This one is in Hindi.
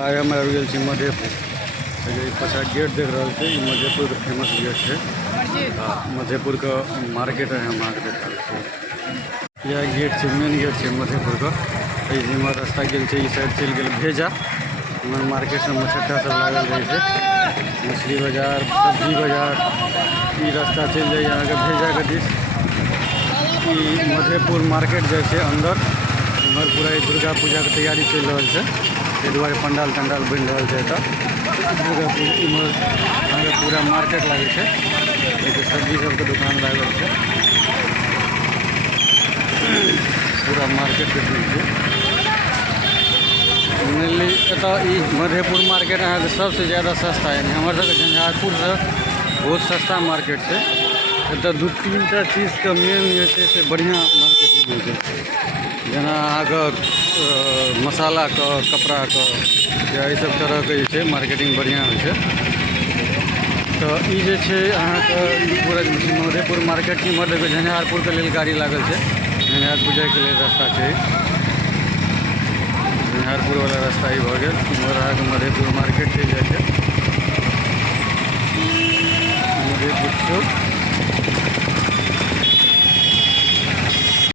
आइ हम आबि गेल छी मधेपुर। पछा गेट देख रहा है, मधेपुर के फेमस गेट है। मधेपुर का मार्केट है, हम आगे देखा यह गेट है, मेन गेट है मधेपुर का। इमहर रास्ता गेल छै, साइड चल गए भेजा। इमहर मार्केट में मछट्टा सब लागल रहे छै, मछली बाजार, सब्जी बाजार। ई रास्ता चल जाए यहाँ के भेजा के दिस। मधेपुर मार्केट जाए छै अंदर। इमहर पूरा दुर्गा पूजा के तैयारी चल रहा है, ताहि दुआरे पंडाल तंडाल बन रहा है। दुर्गा पूजा इमहर अहाँके पूरा मार्केट लगे छै, सब्जी सबके दुकान लागल है, पूरा मार्केट देखने छै। मेनली एतऽ मधेपुर मार्केट अहाँके सबसे ज़्यादा सस्ता है। हमर सबके झंझारपुर से बहुत सस्ता मार्केट है। एतऽ दू तीन टा चीज के मेन जे छै से बढ़िया मार्केटिंग होइ छै, जेना अहाँके मसाला के, कपड़ा के, या ई सब तरह के जे छै मार्केटिंग बढ़िया होइ छै। तो ई जे छै अहाँके पूरा मधेपुर मार्केट की इमहर देखियौ झंझारपुर के लेल गाड़ी लागल छै। झंझारपुर जाए के लेल रास्ता छै, झंझारपुर वाला रास्ता ही भऽ गेल। इमहर अहाँके मधेपुर मार्केट चलि जाइ छै, मधेपुर चौक।